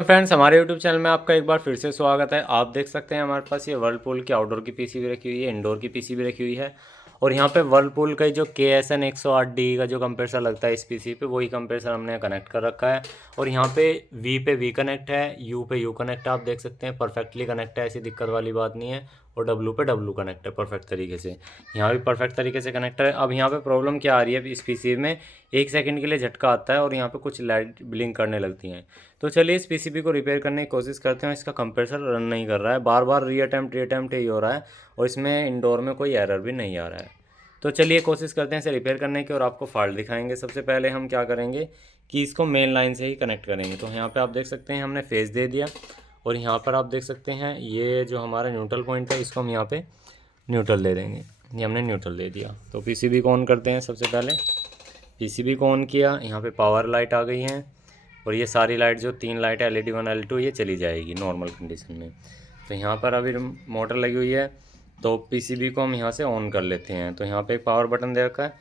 Friends, हमारे YouTube channel में आपका एक बार फिर से स्वागत है। आप देख सकते हैं हमारे पास ये वर्लपूल की आउटडोर की पीसी भी रखी हुई है, इंडोर की पीसी भी रखी हुई है। और यहाँ पे वर्लपूल का जो KSN 108D का जो कंप्रेसर लगता है इस पीसी पे, वही कंप्रेसर हमने कनेक्ट कर रखा है। और यहाँ पे V कनेक्ट है, U पे U कनेक्ट है। आप देख सकते हैं परफेक्टली कनेक्ट है, ऐसी दिक्कत वाली बात नहीं है। और W पे W कनेक्ट है परफेक्ट तरीके से। यहाँ भी परफेक्ट तरीके से कनेक्ट है। अब यहाँ पे प्रॉब्लम क्या आ रही है इस पीसी में, 1 सेकंड के लिए झटका आता है और यहाँ पे कुछ लाइट ब्लिंक करने लगती हैं। तो चलिए इस पीसीबी को रिपेयर करने की कोशिश करते हैं। इसका कंप्रेसर रन नहीं कर रहा है, बार बार री अटैम्प्ट ही हो रहा है। और इसमें इंडोर में कोई एरर भी नहीं आ रहा है। तो चलिए कोशिश करते हैं इसे रिपेयर करने की और आपको फॉल्ट दिखाएंगे। सबसे पहले हम क्या करेंगे कि इसको मेन लाइन से ही कनेक्ट करेंगे। तो यहाँ पे आप देख सकते हैं हमने फेस दे दिया। और यहाँ पर आप देख सकते हैं ये जो हमारा न्यूट्रल पॉइंट है, इसको हम यहाँ पे न्यूट्रल दे देंगे। ये हमने न्यूट्रल दे दिया। तो पीसीबी को ऑन करते हैं। सबसे पहले पीसीबी को ऑन किया, यहाँ पे पावर लाइट आ गई हैं। और ये सारी लाइट जो 3 लाइट है LED 1 LED 2, ये चली जाएगी नॉर्मल कंडीशन में। तो यहाँ पर अभी मोटर लगी हुई है। तो पीसीबी को हम यहाँ से ऑन कर लेते हैं। तो यहाँ पे एक पावर बटन दे रखा है।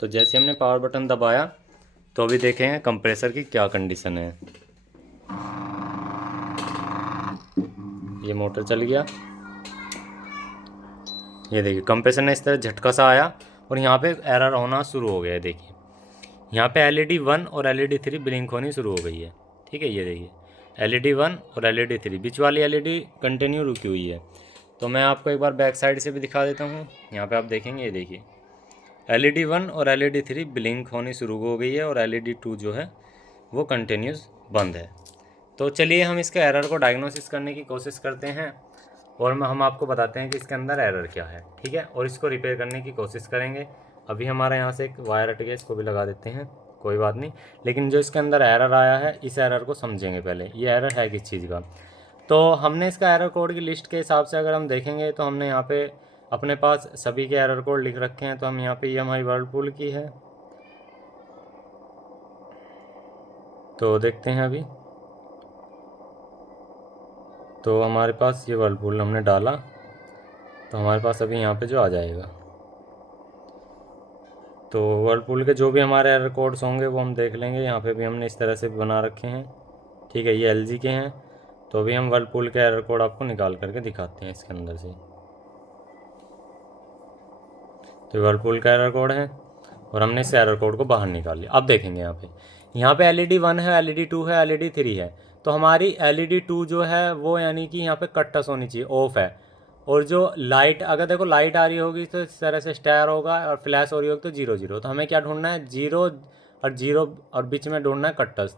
तो जैसे हमने पावर बटन दबाया तो अभी देखें कंप्रेसर की क्या कंडीशन है। ये मोटर चल गया। ये देखिए कंप्रेसर ने इस तरह झटका सा आया और यहाँ पे एरर होना शुरू हो गया है। देखिए यहाँ पे LED 1 और LED 3 ब्लिंक होनी शुरू हो गई है। ठीक है, ये देखिए LED 1 और LED 3, बीच वाली LED कंटिन्यू रुकी हुई है। तो मैं आपको एक बार बैक साइड से भी दिखा देता हूँ। यहाँ पे आप देखेंगे, ये देखिए LED 1 और LED 3 ब्लिंक होनी शुरू हो गई है और LED 2 जो है वो कंटिन्यूस बंद है। तो चलिए हम इसके एरर को डायग्नोसिस करने की कोशिश करते हैं और हम आपको बताते हैं कि इसके अंदर एरर क्या है। ठीक है, और इसको रिपेयर करने की कोशिश करेंगे। अभी हमारा यहाँ से एक वायर हट गया, इसको भी लगा देते हैं, कोई बात नहीं। लेकिन जो इसके अंदर एरर आया है, इस एरर को समझेंगे पहले। ये एरर है किस चीज़ का। तो हमने इसका एरर कोड की लिस्ट के हिसाब से अगर हम देखेंगे तो हमने यहाँ पे अपने पास सभी के एरर कोड लिख रखे हैं। तो हम यहाँ पे ये हमारी वर्लपूल की है, तो देखते हैं अभी। तो हमारे पास ये वर्लपूल हमने डाला, तो हमारे पास अभी यहाँ पे जो आ जाएगा। तो वर्लपूल के जो भी हमारे एरर कोड्स होंगे वो हम देख लेंगे। यहाँ पे भी हमने इस तरह से बना रखे हैं। ठीक है, ये LG के हैं। तो अभी हम वर्लपूल के एरर कोड आपको निकाल करके दिखाते हैं इसके अंदर से। तो वर्लपूल का एरर कोड है और हमने इस एरर कोड को बाहर निकाल लिया। अब देखेंगे यहाँ पे LED 1 है, LED 2 है, LED 3 है। तो हमारी LED 2 जो है वो यानी कि यहाँ पे कट टच होनी चाहिए, ऑफ है। और जो लाइट, अगर देखो लाइट आ रही होगी तो इस तरह से स्टार होगा, और फ्लैश हो रही होगी तो 0 0। तो हमें क्या ढूंढना है, 0 और 0 और बीच में ढूंढना है कट टच।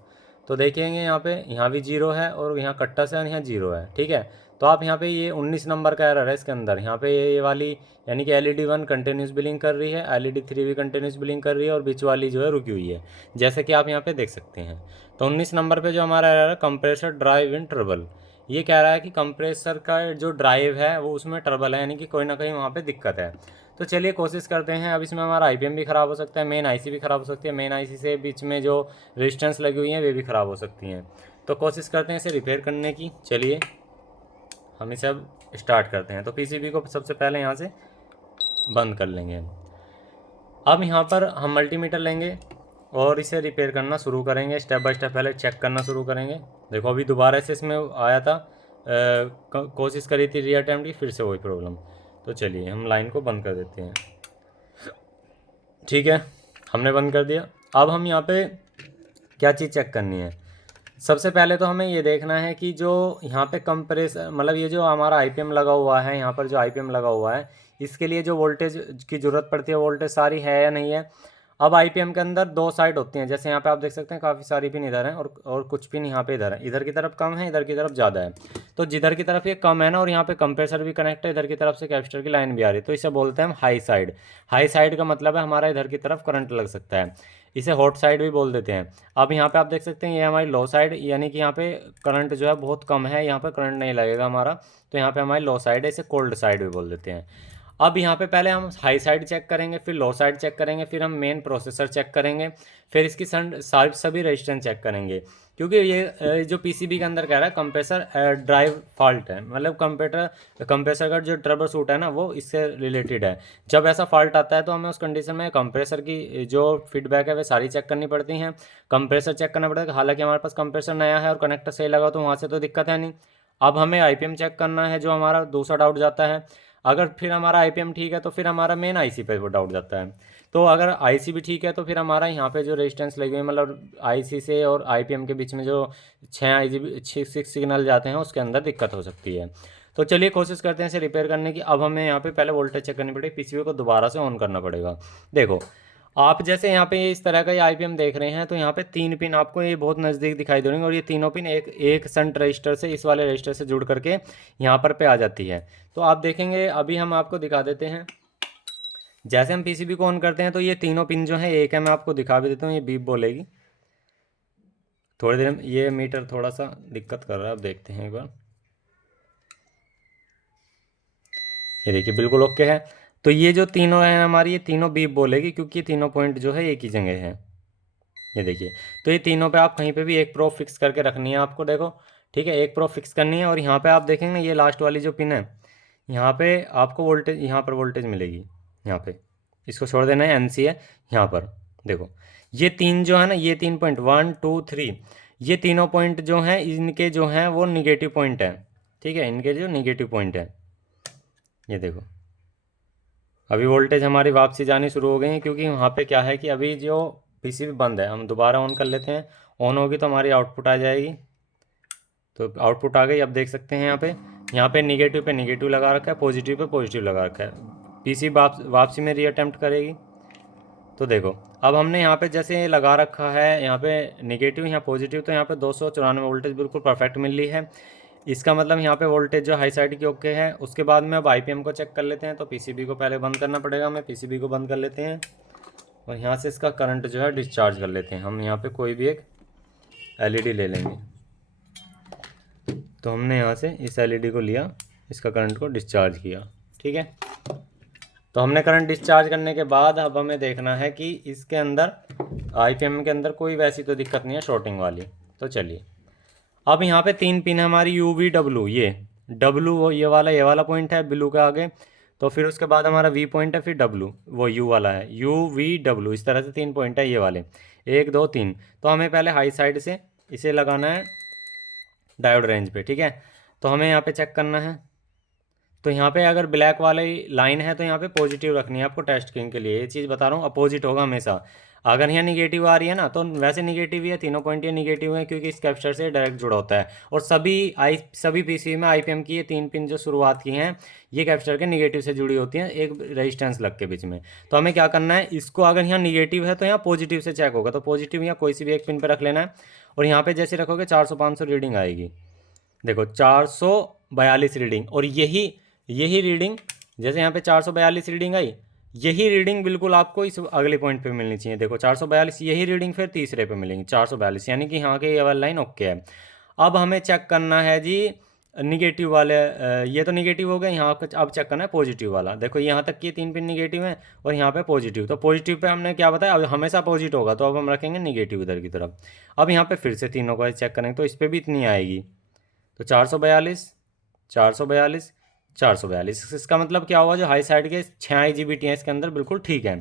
तो देखेंगे यहाँ पे, यहाँ भी 0 है और यहाँ कट टच है और यहाँ 0 है। ठीक है, तो आप यहाँ पे ये 19 नंबर का एरर है इसके अंदर। यहाँ पे ये वाली यानी कि LED 1 कंटिन्यूस बिलिंग कर रही है, LED 3 भी कंटिन्यूस बिलिंग कर रही है और बीच वाली जो है रुकी हुई है, जैसे कि आप यहाँ पे देख सकते हैं। तो 19 नंबर पे जो हमारा एरर है, कंप्रेसर ड्राइव इन ट्रबल, ये कह रहा है कि कंप्रेसर का जो ड्राइव है वो उसमें ट्रबल है, यानी कि कोई ना कहीं वहाँ पे दिक्कत है। तो चलिए कोशिश करते हैं। अब इसमें हमारा IPM भी ख़राब हो सकता है, मेन IC भी ख़राब हो सकती है, मेन IC से बीच में जो रेजिस्टेंस लगी हुई हैं वे भी ख़राब हो सकती हैं। तो कोशिश करते हैं इसे रिपेयर करने की। चलिए हम इसे अब स्टार्ट करते हैं। तो PCB को सबसे पहले यहाँ से बंद कर लेंगे। अब यहाँ पर हम मल्टीमीटर लेंगे और इसे रिपेयर करना शुरू करेंगे। स्टेप बाय स्टेप पहले चेक करना शुरू करेंगे। देखो अभी दोबारा से इसमें आया था, कोशिश करी थी री अटैम्प्ट की, फिर से वही प्रॉब्लम। तो चलिए हम लाइन को बंद कर देते हैं। ठीक है, हमने बंद कर दिया। अब हम यहाँ पे क्या चीज़ चेक करनी है, सबसे पहले तो हमें ये देखना है कि जो यहाँ पे कंप्रेसर, मतलब ये जो हमारा IPM लगा हुआ है, यहाँ पर जो IPM लगा हुआ है, इसके लिए जो वोल्टेज की ज़रूरत पड़ती है, वोल्टेज सारी है या नहीं है। अब IPM के अंदर 2 साइड होती हैं, जैसे यहाँ पे आप देख सकते हैं काफ़ी सारी पिन इधर हैं और कुछ पिन यहाँ पे इधर है। इधर की तरफ कम है, इधर की तरफ ज़्यादा है। तो जिधर की तरफ ये कम है ना, और यहाँ पे कंप्रेसर भी कनेक्ट है, इधर की तरफ से कैपेसिटर की लाइन भी आ रही है, तो इसे बोलते हैं हम हाई साइड। हाई साइड का मतलब है हमारा इधर की तरफ करंट लग सकता है, इसे हॉट साइड भी बोल देते हैं। अब यहाँ पे आप देख सकते हैं ये हमारी लो साइड, यानी कि यहाँ पे करंट जो है बहुत कम है, यहाँ पे करंट नहीं लगेगा हमारा, तो यहाँ पे हमारी लो साइड है, इसे कोल्ड साइड भी बोल देते हैं। अब यहाँ पे पहले हम हाई साइड चेक करेंगे, फिर लो साइड चेक करेंगे, फिर हम मेन प्रोसेसर चेक करेंगे, फिर इसकी सभी रजिस्टेंस चेक करेंगे। क्योंकि ये जो पीसीबी के अंदर कह रहा है कंप्रेसर ड्राइव फॉल्ट है, मतलब कंप्रेसर का जो ट्रबल शूट है ना वो इससे रिलेटेड है। जब ऐसा फॉल्ट आता है तो हमें उस कंडीशन में कंप्रेसर की जो फीडबैक है वे सारी चेक करनी पड़ती हैं, कंप्रेसर चेक करना पड़ेगा। हालांकि हमारे पास कंप्रेसर नया है और कनेक्टर सही लगा तो वहाँ से तो दिक्कत है नहीं। अब हमें आईपीएम चेक करना है, जो हमारा दूसरा डाउट जाता है। अगर फिर हमारा आईपीएम ठीक है तो फिर हमारा मेन आईसी पे वो डाउट जाता है। तो अगर आईसी भी ठीक है तो फिर हमारा यहाँ पे जो रेजिस्टेंस लगी हुई है, मतलब आईसी से और आईपीएम के बीच में जो 6 सिग्नल जाते हैं उसके अंदर दिक्कत हो सकती है। तो चलिए कोशिश करते हैं इसे रिपेयर करने की। अब हमें यहाँ पे पहले वोल्टेज चेक करनी पड़ेगी, पीसीबी को दोबारा से ऑन करना पड़ेगा। देखो आप जैसे यहाँ पे इस तरह का ये आईपीएम देख रहे हैं, तो यहाँ पे 3 पिन आपको ये बहुत नज़दीक दिखाई दे रही हैं, और ये तीनों पिन एक एक शंट रजिस्टर से इस वाले रजिस्टर से जुड़ करके यहाँ पर आ जाती है। तो आप देखेंगे, अभी हम आपको दिखा देते हैं। जैसे हम पीसीबी को ऑन करते हैं तो ये तीनों पिन जो है एक है, मैं आपको दिखा भी देता हूँ, ये बीप बोलेगी थोड़ी देर में। ये मीटर थोड़ा सा दिक्कत कर रहा है, अब देखते हैं एक बार। ये देखिए बिल्कुल ओके है। तो ये जो तीनों हैं हमारी, ये तीनों बीप बोलेगी क्योंकि ये तीनों पॉइंट जो है एक ही जगह है। ये देखिए, तो ये तीनों पे आप कहीं पे भी एक प्रो फिक्स करके रखनी है आपको, देखो ठीक है, एक प्रो फिक्स करनी है। और यहाँ पे आप देखेंगे ना, ये लास्ट वाली जो पिन है, यहाँ पे आपको वोल्टेज, यहाँ पर वोल्टेज मिलेगी, यहाँ पे इसको छोड़ देना है, एनसी है यहाँ पर। देखो ये तीन जो है ना, ये 3 पॉइंट 1 2 3, ये तीनों पॉइंट जो हैं इनके जो हैं वो निगेटिव पॉइंट है, ठीक है, इनके जो निगेटिव पॉइंट है। ये देखो अभी वोल्टेज हमारी वापसी जानी शुरू हो गई है, क्योंकि वहाँ पे क्या है कि अभी जो पीसीबी बंद है, हम दोबारा ऑन कर लेते हैं। ऑन होगी तो हमारी आउटपुट आ जाएगी। तो आउटपुट आ गई, अब देख सकते हैं यहाँ पे निगेटिव पे निगेटिव लगा रखा है, पॉजिटिव पे पॉजिटिव लगा रखा है। पीसीबी वापसी में रीअटेम्प्ट करेगी। तो देखो अब हमने यहाँ पे जैसे ये लगा रखा है, यहाँ पे निगेटिव यहाँ पॉजिटिव, तो यहाँ पे 294 वोल्टेज बिल्कुल परफेक्ट मिल रही है। इसका मतलब यहाँ पे वोल्टेज जो हाई साइड की ओके है। उसके बाद में अब आईपीएम को चेक कर लेते हैं। तो पीसीबी को पहले बंद करना पड़ेगा, हमें पीसीबी को बंद कर लेते हैं और यहाँ से इसका करंट जो है डिस्चार्ज कर लेते हैं। हम यहाँ पे कोई भी एक एलईडी ले लेंगे। तो हमने यहाँ से इस एलईडी को लिया, इसका करंट को डिस्चार्ज किया, ठीक है। तो हमने करंट डिस्चार्ज करने के बाद अब हमें देखना है कि इसके अंदर आईपीएम के अंदर कोई वैसी तो दिक्कत नहीं है शॉर्टिंग वाली। तो चलिए, अब यहाँ पे 3 पिन है हमारी, यू वी डब्लू, ये डब्लू ये वाला पॉइंट है ब्लू के आगे। तो फिर उसके बाद हमारा वी पॉइंट है, फिर डब्लू वो यू वाला है, यू वी डब्लू, इस तरह से 3 पॉइंट है ये वाले, 1 2 3। तो हमें पहले हाई साइड से इसे लगाना है डायोड रेंज पे, ठीक है। तो हमें यहाँ पे चेक करना है। तो यहाँ पे अगर ब्लैक वाली लाइन है तो यहाँ पे पॉजिटिव रखनी है आपको टेस्टिंग के लिए। ये चीज़ बता रहा हूँ, अपोजिट होगा हमेशा। अगर यहाँ निगेटिव आ रही है ना, तो वैसे निगेटिव ही है, तीनों पॉइंट ये निगेटिव है क्योंकि इस कैपेसिटर से डायरेक्ट जुड़ा होता है। और सभी पीसीबी में आईपीएम की ये 3 पिन जो शुरुआत की हैं, ये कैपेसिटर के निगेटिव से जुड़ी होती हैं, एक रेजिस्टेंस लग के बीच में। तो हमें क्या करना है, इसको अगर यहाँ निगेटिव है तो यहाँ पॉजिटिव से चेक होगा। तो पॉजिटिव यहाँ कोई सी भी एक पिन पर रख लेना है, और यहाँ पे जैसे रखोगे 400-500 रीडिंग आएगी। देखो 442 रीडिंग, और यही रीडिंग, जैसे यहाँ पे 442 रीडिंग आई, यही रीडिंग बिल्कुल आपको इस अगले पॉइंट पे मिलनी चाहिए। देखो 442, यही रीडिंग फिर तीसरे पे मिलेंगी 442, यानी कि यहाँ के ये वाली लाइन ओके है। अब हमें चेक करना है जी निगेटिव वाले, ये तो निगेटिव हो गए, यहाँ पे अब चेक करना है पॉजिटिव वाला। देखो यहाँ तक की 3 पिन निगेटिव है और यहाँ पे पॉजिटिव। तो पॉजिटिव पे हमने क्या बताया, अब हमेशा पॉजिटिव होगा, तो अब हम रखेंगे निगेटिव इधर की तरफ। अब यहाँ पे फिर से तीनों का चेक करेंगे तो इस पर भी इतनी आएगी। तो 442, 442, 442, इसका मतलब क्या हुआ, जो हाई साइड के 6 IGBT हैं इसके अंदर बिल्कुल ठीक है।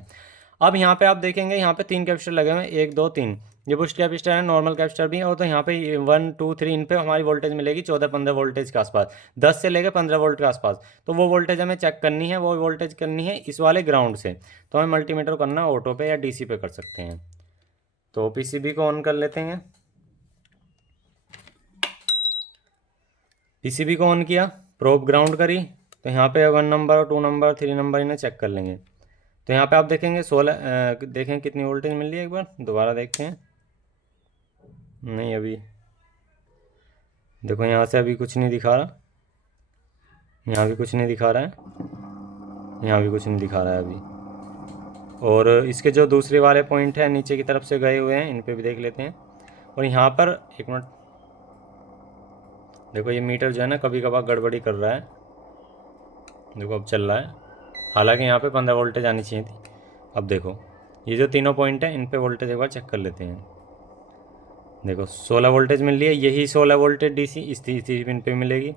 अब यहाँ पे आप देखेंगे, यहाँ पे 3 कैपेसिटर लगे हुए हैं, 1 2 3। ये बुस्ट कैपेसिटर है, नॉर्मल कैपेसिटर भी है। और तो यहाँ पे 1 2 3 इन पे हमारी वोल्टेज मिलेगी 14-15 वोल्टेज के आसपास, 10 से लेकर 15 वोल्ट के आसपास। तो वो वोल्टेज हमें चेक करनी है, वो वोल्टेज करनी है इस वाले ग्राउंड से। तो हमें मल्टीमीटर करना ऑटो पे या DC पे कर सकते हैं। तो पीसीबी को ऑन कर लेते हैं। पीसीबी को ऑन किया, प्रोब ग्राउंड करी, तो यहाँ पे 1 नंबर और 2 नंबर 3 नंबर इन्हें चेक कर लेंगे। तो यहाँ पे आप देखेंगे 16, देखें कितनी वोल्टेज मिल रही है, एक बार दोबारा देखते हैं। नहीं अभी देखो यहाँ से अभी कुछ नहीं दिखा रहा, यहाँ भी कुछ नहीं दिखा रहा है, यहाँ भी कुछ नहीं दिखा रहा है अभी। और इसके जो दूसरे वाले पॉइंट हैं नीचे की तरफ से गए हुए हैं, इन पे भी देख लेते हैं। और यहाँ पर एक मिनट, देखो ये मीटर जो है ना कभी कभार गड़बड़ी कर रहा है। देखो अब चल रहा है, हालांकि यहाँ पे 15 वोल्टेज आनी चाहिए थी। अब देखो ये जो तीनों पॉइंट हैं इन पे वोल्टेज एक बार चेक कर लेते हैं। देखो 16 वोल्टेज मिल रही है, यही 16 वोल्टेज डीसी इस तीसरी पिन पे मिलेगी।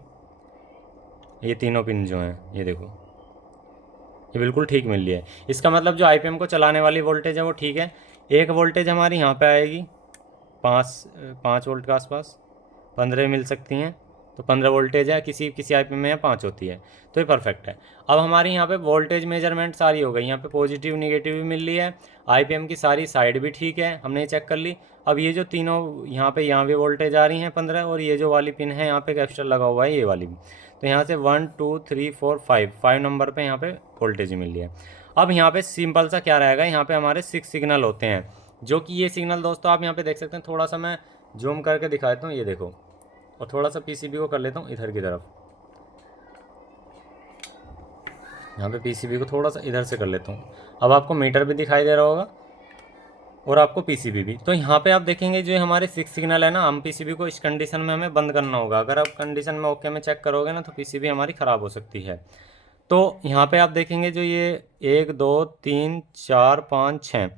ये तीनों पिन जो हैं ये देखो ये बिल्कुल ठीक मिल रही है। इसका मतलब जो आईपीएम को चलाने वाली वोल्टेज है वो ठीक है। एक वोल्टेज हमारी यहाँ पे आएगी 5 वोल्ट के आसपास, 15 मिल सकती हैं। तो 15 वोल्टेज है, किसी किसी आईपीएम में 5 होती है, तो ये परफेक्ट है। अब हमारी यहाँ पे वोल्टेज मेजरमेंट सारी हो गई, यहाँ पे पॉजिटिव निगेटिव भी मिल रही है, आईपीएम की सारी साइड भी ठीक है, हमने ये चेक कर ली। अब ये जो तीनों यहाँ भी वोल्टेज आ रही हैं 15, और ये जो वाली पिन है यहाँ पे कैपेसिटर लगा हुआ है ये वाली भी, तो यहाँ से 1 2 3 4 5 नंबर पे यहाँ पे वोल्टेज मिल रही है। अब यहाँ पे सिंपल सा क्या रहेगा, यहाँ पे हमारे 6 सिग्नल होते हैं, जो कि ये सिग्नल दोस्तों आप यहाँ पे देख सकते हैं। थोड़ा सा मैं जूम करके दिखा देता हूँ, ये देखो, और थोड़ा सा पीसीबी को कर लेता हूँ इधर की तरफ। यहाँ पे पीसीबी को थोड़ा सा इधर से कर लेता हूँ। अब आपको मीटर भी दिखाई दे रहा होगा और आपको पीसीबी भी। तो यहाँ पे आप देखेंगे जो हमारे 6 सिग्नल है ना, हम पीसीबी को इस कंडीशन में हमें बंद करना होगा। अगर आप कंडीशन में ओके में चेक करोगे ना तो पीसीबी हमारी ख़राब हो सकती है। तो यहाँ पे आप देखेंगे जो ये 1 2 3 4 5 6,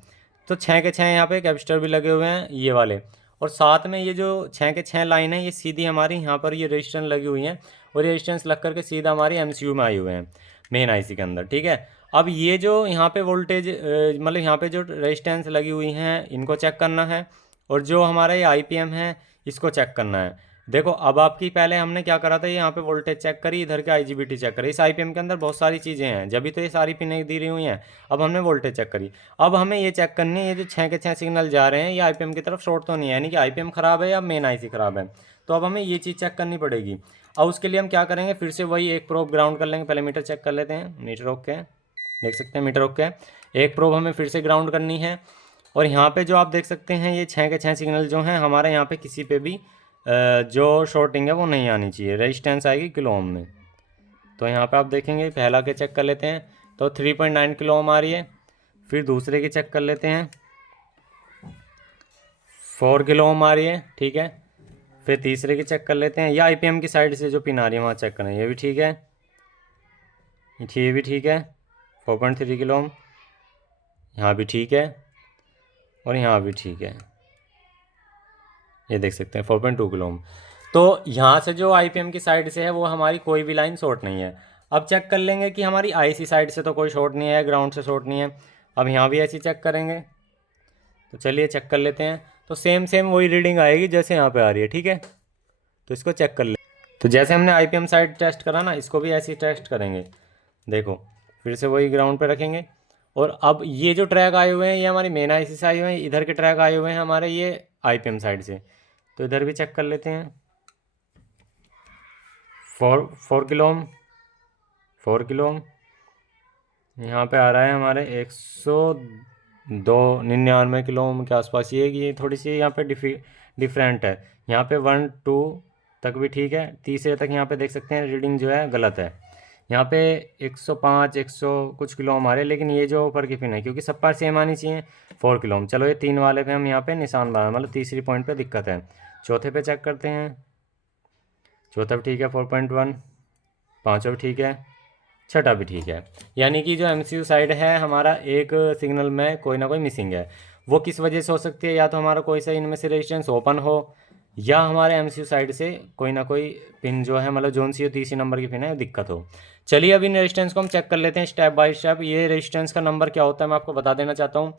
तो 6 के 6 यहाँ पे कैपेसिटर भी लगे हुए हैं ये वाले, और साथ में ये जो 6 के 6 लाइन है ये सीधी हमारी यहाँ पर ये रेजिस्टेंस लगी हुई हैं, और ये रेजिस्टेंस लग करके सीधा हमारी एमसीयू में आए हुए हैं मेन आईसी के अंदर, ठीक है। अब ये जो यहाँ पे वोल्टेज मतलब यहाँ पे जो रेजिस्टेंस लगी हुई हैं इनको चेक करना है, और जो हमारा ये आईपीएम है इसको चेक करना है। देखो अब आपकी पहले हमने क्या करा था, ये यहाँ पे वोल्टेज चेक करी, इधर के आईजीबीटी चेक करी। इस आईपीएम के अंदर बहुत सारी चीज़ें हैं, जब भी तो ये सारी पिनें दी रही हुई हैं। अब हमने वोल्टेज चेक करी, अब हमें ये चेक करनी है ये जो 6 के 6 सिग्नल जा रहे हैं ये आईपीएम की तरफ शॉर्ट तो नहीं है, यानी कि आईपीएम खराब है या मेन आईसी खराब है। तो अब हमें ये चीज़ चेक करनी पड़ेगी। अब उसके लिए हम क्या करेंगे, फिर से वही एक प्रोब ग्राउंड कर लेंगे। पहले मीटर चेक कर लेते हैं, मीटर ओके, देख सकते हैं मीटर ओके। एक प्रोब हमें फिर से ग्राउंड करनी है, और यहाँ पे जो आप देख सकते हैं ये 6 के 6 सिग्नल जो हैं हमारे यहाँ पे किसी पे भी जो शॉर्टिंग है वो नहीं आनी चाहिए, रेजिस्टेंस आएगी किलो ओम में। तो यहाँ पे आप देखेंगे पहला के चेक कर लेते हैं, तो 3.9 किलो ओम आ रही है। फिर दूसरे की चेक कर लेते हैं, 4 किलो ओम आ रही है, ठीक है। फिर तीसरे की चेक कर लेते हैं, या आईपीएम की साइड से जो पिन आ रही है वहाँ चेक करें, ये भी ठीक है, ये भी ठीक है, 4.3 किलो ओम, यहाँ भी ठीक है, और यहाँ भी ठीक है, ये देख सकते हैं 4.2 किलो ओम। तो यहाँ से जो आईपीएम की साइड से है वो हमारी कोई भी लाइन शॉर्ट नहीं है। अब चेक कर लेंगे कि हमारी आईसी साइड से तो कोई शॉर्ट नहीं है, ग्राउंड से शॉर्ट नहीं है। अब यहाँ भी ऐसे चेक करेंगे, तो चलिए चेक कर लेते हैं। तो सेम सेम वही रीडिंग आएगी जैसे यहाँ पे आ रही है, ठीक है। तो इसको चेक कर ले, तो जैसे हमने आईपीएम साइड टेस्ट करा ना, इसको भी ऐसे ही टेस्ट करेंगे। देखो फिर से वही ग्राउंड पे रखेंगे, और अब ये जो ट्रैक आए हुए हैं ये हमारी मेन आईसी से आए हुए हैं, इधर के ट्रैक आए हुए हैं हमारे ये आईपीएम साइड से। तो इधर भी चेक कर लेते हैं, 4 किलो ओम, 4 किलो ओम यहाँ पे आ रहा है हमारे 199 किलो ओम के आसपास। ये थोड़ी सी यहाँ पे डिफरेंट है। यहाँ पे 1 2 तक भी ठीक है, तीसरे तक यहाँ पे देख सकते हैं रीडिंग जो है गलत है। यहाँ पे 105 100 कुछ किलो ओम आ रहे हैं, लेकिन ये जो ऊपर की पिन है क्योंकि सब पर सेम आनी चाहिए 4 किलो ओम। चलो ये 3 वाले पे हम यहाँ पे निशान बना, मतलब तीसरी पॉइंट पे दिक्कत है। चौथे पे चेक करते हैं, चौथा भी ठीक है 4.1, पाँचवा भी ठीक है, छठा भी ठीक है। यानी कि जो एमसीयू साइड है हमारा एक सिग्नल में कोई ना कोई मिसिंग है। वो किस वजह से हो सकती है, या तो हमारा कोई सा इनमें से रेजिस्टेंस ओपन हो, या हमारे एमसीयू साइड से कोई ना कोई पिन जो है मतलब जोन सी हो तीसरी नंबर की पिन है दिक्कत हो। चलिए अब इन रेजिस्टेंस को हम चेक कर लेते हैं स्टेप बाय स्टेप। ये रेजिस्टेंस का नंबर क्या होता है मैं आपको बता देना चाहता हूँ।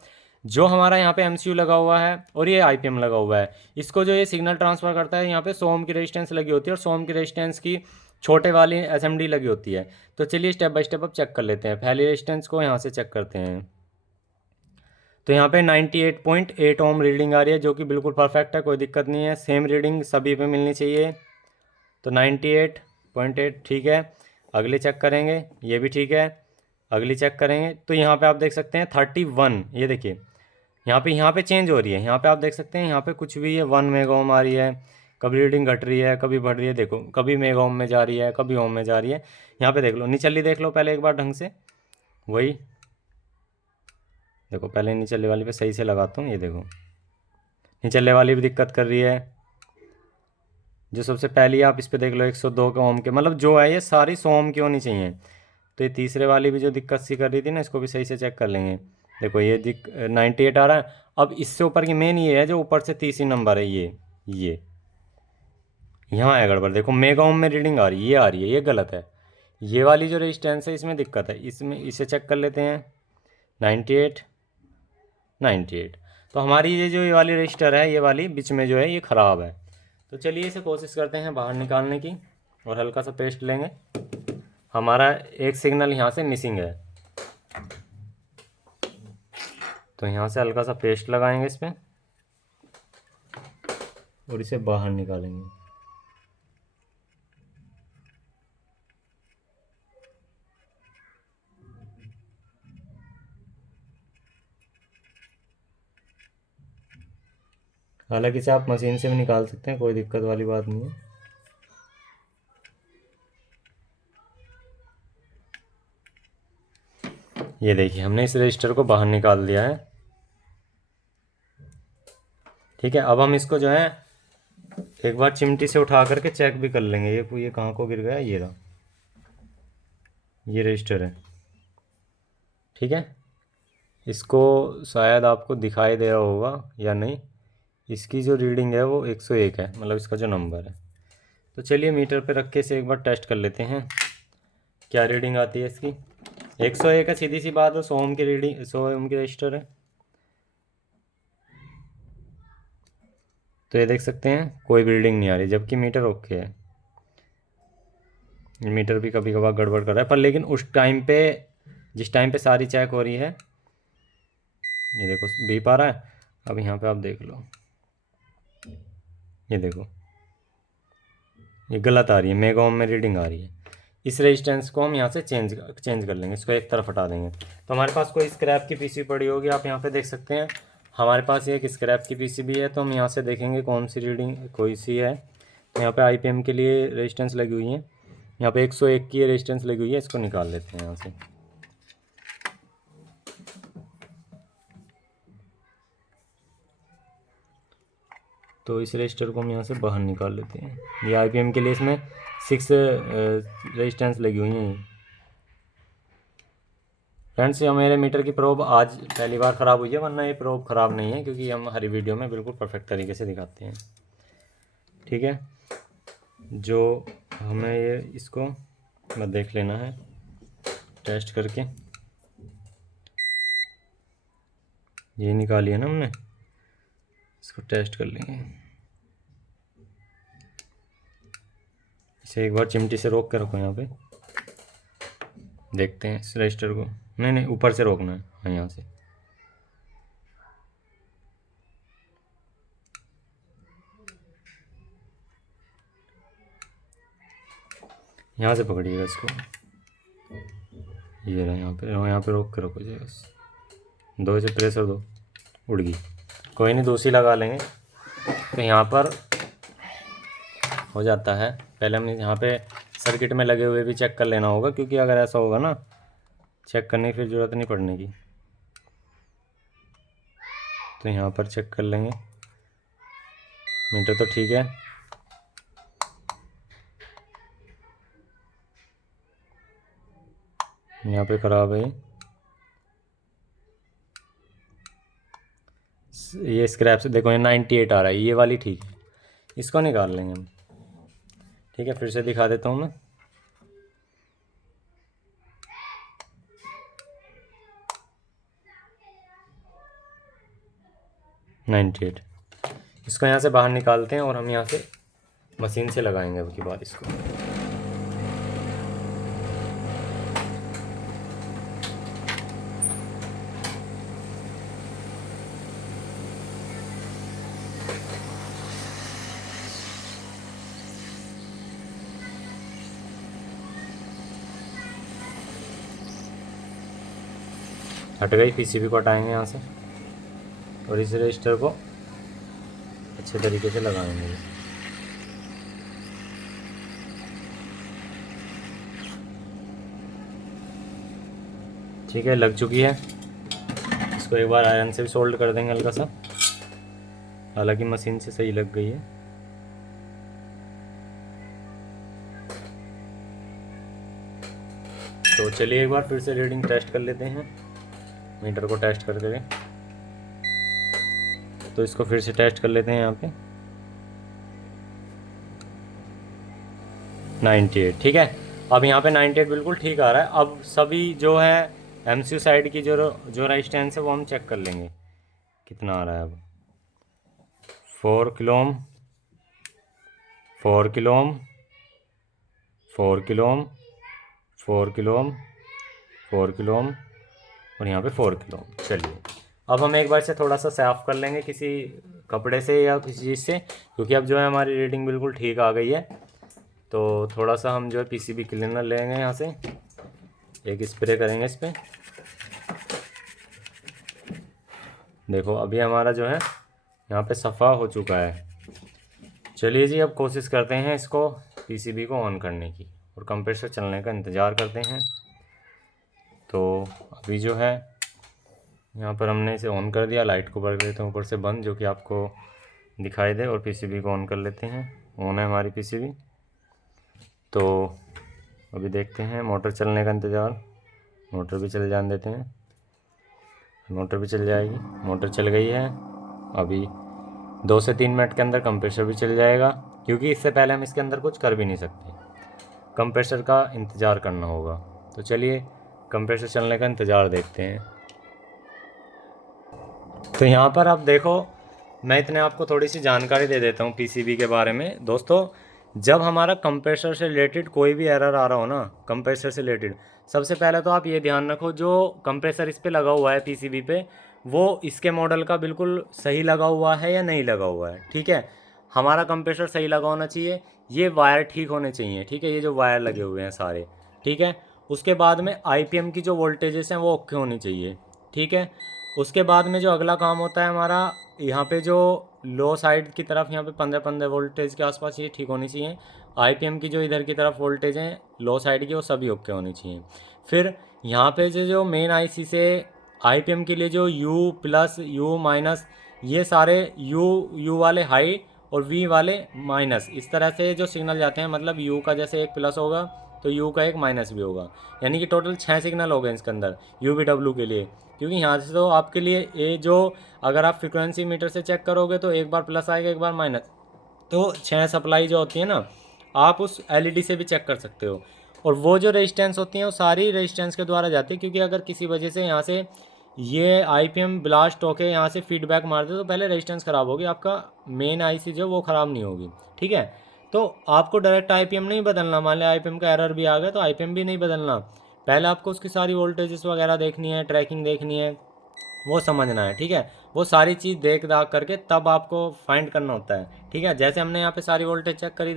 जो हमारा यहाँ पे एमसीयू लगा हुआ है और ये आईपीएम लगा हुआ है, इसको जो ये सिग्नल ट्रांसफ़र करता है यहाँ पे 100 ओम की रेजिस्टेंस लगी होती है, और 100 ओम की रेजिस्टेंस की छोटे वाली एसएमडी लगी होती है। तो चलिए स्टेप बाय स्टेप अब चेक कर लेते हैं। पहली रेजिस्टेंस को यहाँ से चेक करते हैं, तो यहाँ पे 98.8 ओम रीडिंग आ रही है, जो कि बिल्कुल परफेक्ट है, कोई दिक्कत नहीं है। सेम रीडिंग सभी पे मिलनी चाहिए, तो 98.8 ठीक है। अगली चेक करेंगे, ये भी ठीक है। अगली चेक करेंगे तो यहाँ पे आप देख सकते हैं 31, ये देखिए यहाँ पे चेंज हो रही है। यहाँ पे आप देख सकते हैं यहाँ पे कुछ भी है 1 मेगा ओम आ रही है, कभी रीडिंग घट रही है, कभी बढ़ रही है। देखो कभी मेगा ओम में जा रही है, कभी ओम में जा रही है। यहाँ पे देख लो, निचली देख लो पहले एक बार ढंग से, वही देखो पहले निचले वाली पे सही से लगाता हूँ। ये देखो निचले वाली भी दिक्कत कर रही है। जो सबसे पहली आप इस पे देख लो 102 के ओम के, मतलब जो है ये सारी 100 ओम की होनी चाहिए। तो ये तीसरे वाली भी जो दिक्कत सी कर रही थी ना, इसको भी सही से चेक कर लेंगे। देखो ये 98 आ रहा है। अब इससे ऊपर की मेन ये है जो ऊपर से तीसरी नंबर है, ये यहाँ है गड़बड़। देखो मेगा ओम में रीडिंग आ रही है, ये आ रही है, ये गलत है। ये वाली जो रेजिस्टेंस है इसमें दिक्कत है, इसमें इसे चेक कर लेते हैं। 98 98। तो हमारी ये वाली रजिस्टर है, ये वाली बीच में जो है ये ख़राब है। तो चलिए इसे कोशिश करते हैं बाहर निकालने की, और हल्का सा पेस्ट लेंगे। हमारा एक सिग्नल यहाँ से मिसिंग है, तो यहाँ से हल्का सा पेस्ट लगाएंगे इस पर और इसे बाहर निकालेंगे। हालांकि इसे आप मशीन से भी निकाल सकते हैं, कोई दिक्कत वाली बात नहीं है। ये देखिए हमने इस रजिस्टर को बाहर निकाल दिया है। ठीक है, अब हम इसको जो है एक बार चिमटी से उठा करके चेक भी कर लेंगे। ये कहाँ को गिर गया, ये रहा, ये रजिस्टर है। ठीक है, इसको शायद आपको दिखाई दे रहा होगा या नहीं, इसकी जो रीडिंग है वो 101 है, मतलब इसका जो नंबर है। तो चलिए मीटर पे रख के इसे एक बार टेस्ट कर लेते हैं क्या रीडिंग आती है इसकी। 101 है, सीधी सी बात है, 100 ओम की रीडिंग, 100 ओम की रजिस्टर है। तो ये देख सकते हैं कोई रीडिंग नहीं आ रही, जबकि मीटर ओके है। मीटर भी कभी कभार गड़बड़ कर रहा है, पर लेकिन उस टाइम पे, जिस टाइम पे सारी चेक हो रही है, ये देखो बीप आ रहा है। अब यहाँ पे आप देख लो, ये देखो ये गलत आ रही है, मेगा ओम में रीडिंग आ रही है। इस रेजिस्टेंस को हम यहाँ से चेंज कर लेंगे, इसको एक तरफ हटा देंगे। तो हमारे पास कोई स्क्रैप की पीसी पड़ी होगी, आप यहाँ पे देख सकते हैं हमारे पास एक स्क्रैप की पीसीबी है। तो हम यहाँ से देखेंगे कौन सी रीडिंग कोई सी है। तो यहाँ पे आईपीएम के लिए रेजिस्टेंस लगी हुई है, यहाँ पे 101 की रेजिस्टेंस लगी हुई है, इसको निकाल लेते हैं यहाँ से। तो इस रजिस्टर को हम यहाँ से बाहर निकाल लेते हैं। ये आईपीएम के लिए इसमें 6 रेजिस्टेंस लगी हुई हैं। फ्रेंड्स ये मेरे मीटर की प्रोब आज पहली बार ख़राब हुई है, वरना ये प्रोब ख़राब नहीं है, क्योंकि हम हर वीडियो में बिल्कुल परफेक्ट तरीके से दिखाते हैं। ठीक है, जो हमें ये इसको मैं देख लेना है टेस्ट करके। ये निकाली है ना हमने, इसको टेस्ट कर लेंगे। इसे एक बार चिमटी से रोक के रखो यहाँ पे, देखते हैं इस रजिस्टर को। नहीं ऊपर से रोकना है, हाँ यहाँ से। यहाँ से पकड़िएगा इसको, ये रहा यहाँ पे रोक के रखो जी बस। दो से प्रेशर दो, उड़ गई। कोई नहीं, दूसरी लगा लेंगे। तो यहाँ पर हो जाता है। पहले हमने यहाँ पे सर्किट में लगे हुए भी चेक कर लेना होगा, क्योंकि अगर ऐसा होगा ना, चेक करने की फिर ज़रूरत नहीं पड़ने की। तो यहाँ पर चेक कर लेंगे, मीटर तो ठीक है। यहाँ पे ख़राब है, ये स्क्रैप से देखो, ये 98 आ रहा है, ये वाली ठीक है, इसको निकाल लेंगे हम। ठीक है, फिर से दिखा देता हूँ मैं। $98, इसको यहाँ से बाहर निकालते हैं और हम यहाँ से मशीन से लगाएंगे अब की बार इसको। हट गई, पीसीबी को हटाएंगे यहाँ से और इस रजिस्टर को अच्छे तरीके से लगाएंगे। ठीक है, लग चुकी है। इसको एक बार आयरन से भी सोल्ड कर देंगे हल्का सा, हालांकि मशीन से सही लग गई है। तो चलिए एक बार फिर से रीडिंग टेस्ट कर लेते हैं, मीटर को टेस्ट करके। तो इसको फिर से टेस्ट कर लेते हैं यहाँ पे 98, ठीक है। अब यहाँ पे 98 बिल्कुल ठीक आ रहा है। अब सभी जो है MCU साइड की जो रेजिस्टेंस है वो हम चेक कर लेंगे कितना आ रहा है। अब 4 kilo ohm, 4 kilo ohm, 4 kilo ohm, 4 kilo ohm, 4 kilo ohm और यहाँ पे 4 किलो ओम। चलिए अब हम एक बार से थोड़ा सा साफ़ कर लेंगे किसी कपड़े से या किसी चीज़ से, क्योंकि अब जो है हमारी रीडिंग बिल्कुल ठीक आ गई है। तो थोड़ा सा हम जो है PCB क्लीनर लेंगे, यहाँ से एक स्प्रे करेंगे इस पर। देखो अभी हमारा जो है यहाँ पे सफ़ा हो चुका है। चलिए जी अब कोशिश करते हैं इसको PCB को ऑन करने की और कंप्रेसर चलने का इंतज़ार करते हैं। तो अभी जो है यहाँ पर हमने इसे ऑन कर दिया। लाइट को कर देते हैं ऊपर से बंद, जो कि आपको दिखाई दे, और PCB को ऑन कर लेते हैं। ऑन है हमारी PCB। तो अभी देखते हैं मोटर चलने का इंतज़ार। मोटर भी चल जाने देते हैं, मोटर भी चल जाएगी। मोटर चल गई है। अभी 2 से 3 मिनट के अंदर कंप्रेसर भी चल जाएगा, क्योंकि इससे पहले हम इसके अंदर कुछ कर भी नहीं सकते, कंप्रेसर का इंतज़ार करना होगा। तो चलिए कंप्रेसर चलने का इंतज़ार देखते हैं। तो यहाँ पर आप देखो, मैं इतने आपको थोड़ी सी जानकारी दे देता हूँ PCB के बारे में। दोस्तों जब हमारा कंप्रेसर से रिलेटेड कोई भी एरर आ रहा हो ना, कंप्रेसर से रिलेटेड, सबसे पहले तो आप ये ध्यान रखो जो कंप्रेसर इस पे लगा हुआ है PCB पे, वो इसके मॉडल का बिल्कुल सही लगा हुआ है या नहीं लगा हुआ है। ठीक है, हमारा कंप्रेसर सही लगा होना चाहिए, ये वायर ठीक होने चाहिए। ठीक है, ये जो वायर लगे हुए हैं सारे, ठीक है। उसके बाद में IPM की जो वोल्टेजेस हैं वो ओके होनी चाहिए। ठीक है, उसके बाद में जो अगला काम होता है हमारा, यहाँ पे जो लो साइड की तरफ यहाँ पे 15 वोल्टेज के आसपास ये ठीक होनी चाहिए। IPM की जो इधर की तरफ वोल्टेज हैं लो साइड की, वो सभी ओके होनी चाहिए। फिर यहाँ पे जो मेन IC से IPM के लिए जो U+, U-, ये सारे U वाले हाई और V वाले माइनस, इस तरह से जो सिग्नल जाते हैं, मतलब U का जैसे एक प्लस होगा तो U का एक माइनस भी होगा, यानी कि टोटल 6 सिग्नल हो गए इसके अंदर UVW के लिए। क्योंकि यहाँ से तो आपके लिए ये जो, अगर आप फ्रिक्वेंसी मीटर से चेक करोगे तो एक बार प्लस आएगा एक बार माइनस, तो 6 सप्लाई जो होती है ना, आप उस LED से भी चेक कर सकते हो। और वो जो रेजिस्टेंस होती हैं वो सारी रेजिस्टेंस के द्वारा जाती है, क्योंकि अगर किसी वजह से यहाँ से ये IPM ब्लास्ट होके यहाँ से फीडबैक मार दे तो पहले रेजिस्टेंस ख़राब होगी, आपका मेन IC जो वो ख़राब नहीं होगी। ठीक है, तो आपको डायरेक्ट IPM नहीं बदलना। मान लिया IPM का एरर भी आ गया तो IPM भी नहीं बदलना, पहले आपको उसकी सारी वोल्टेजेस वगैरह देखनी है, ट्रैकिंग देखनी है, वो समझना है। ठीक है, वो सारी चीज़ देख दाख करके तब आपको फाइंड करना होता है। ठीक है, जैसे हमने यहाँ पे सारी वोल्टेज चेक करी,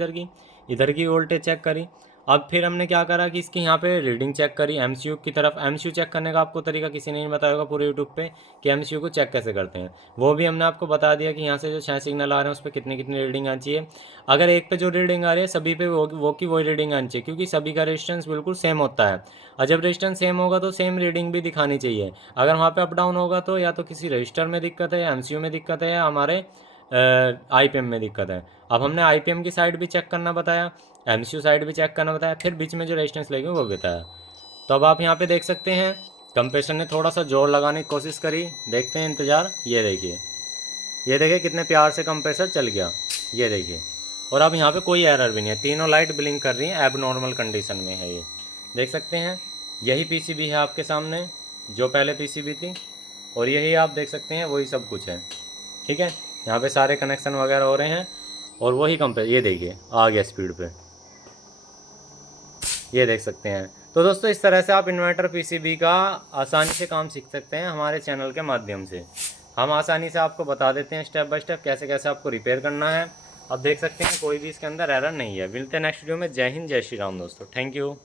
इधर की वोल्टेज चेक करी। अब फिर हमने क्या करा कि इसकी यहाँ पे रीडिंग चेक करी MCU की तरफ। MCU चेक करने का आपको तरीका किसी ने नहीं बताया होगा पूरे यूट्यूब पे कि MCU को चेक कैसे करते हैं, वो भी हमने आपको बता दिया कि यहाँ से जो 6 सिग्नल आ रहे हैं उस पर कितनी कितनी रीडिंग आनी चाहिए। अगर एक पे जो रीडिंग आ रही है सभी पे वो की वही रीडिंग आनी चाहिए, क्योंकि सभी का रेजिस्टेंस बिल्कुल सेम होता है, और जब रेजिस्टेंस सेम होगा तो सेम रीडिंग भी दिखानी चाहिए। अगर वहाँ पे अप डाउन होगा तो या तो किसी रजिस्टर में दिक्कत है, या MCU में दिक्कत है, या हमारे IPM में दिक्कत है। अब हमने IPM की साइड भी चेक करना बताया, MCU साइड भी चेक करना बताया, फिर बीच में जो रेजिस्टेंस लगी वो बताया। तो अब आप यहाँ पे देख सकते हैं कंप्रेसर ने थोड़ा सा जोर लगाने की कोशिश करी, देखते हैं इंतज़ार। ये देखिए कितने प्यार से कंप्रेसर चल गया, ये देखिए। और अब यहाँ पे कोई एरर भी नहीं है, तीनों लाइट ब्लिंक कर रही हैं, एबनॉर्मल कंडीशन में है ये, देख सकते हैं। यही PCB है आपके सामने जो पहले PCB थी, और यही आप देख सकते हैं वही सब कुछ है। ठीक है, यहाँ पे सारे कनेक्शन वगैरह हो रहे हैं, और वही कंप्रेसर, ये देखिए आ गया स्पीड पे, ये देख सकते हैं। तो दोस्तों इस तरह से आप इन्वर्टर PCB का आसानी से काम सीख सकते हैं हमारे चैनल के माध्यम से। हम आसानी से आपको बता देते हैं स्टेप बाय स्टेप कैसे कैसे आपको रिपेयर करना है। अब देख सकते हैं कोई भी इसके अंदर एरर नहीं है। मिलते हैं नेक्स्ट वीडियो में। जय हिंद, जय श्री राम दोस्तों, थैंक यू।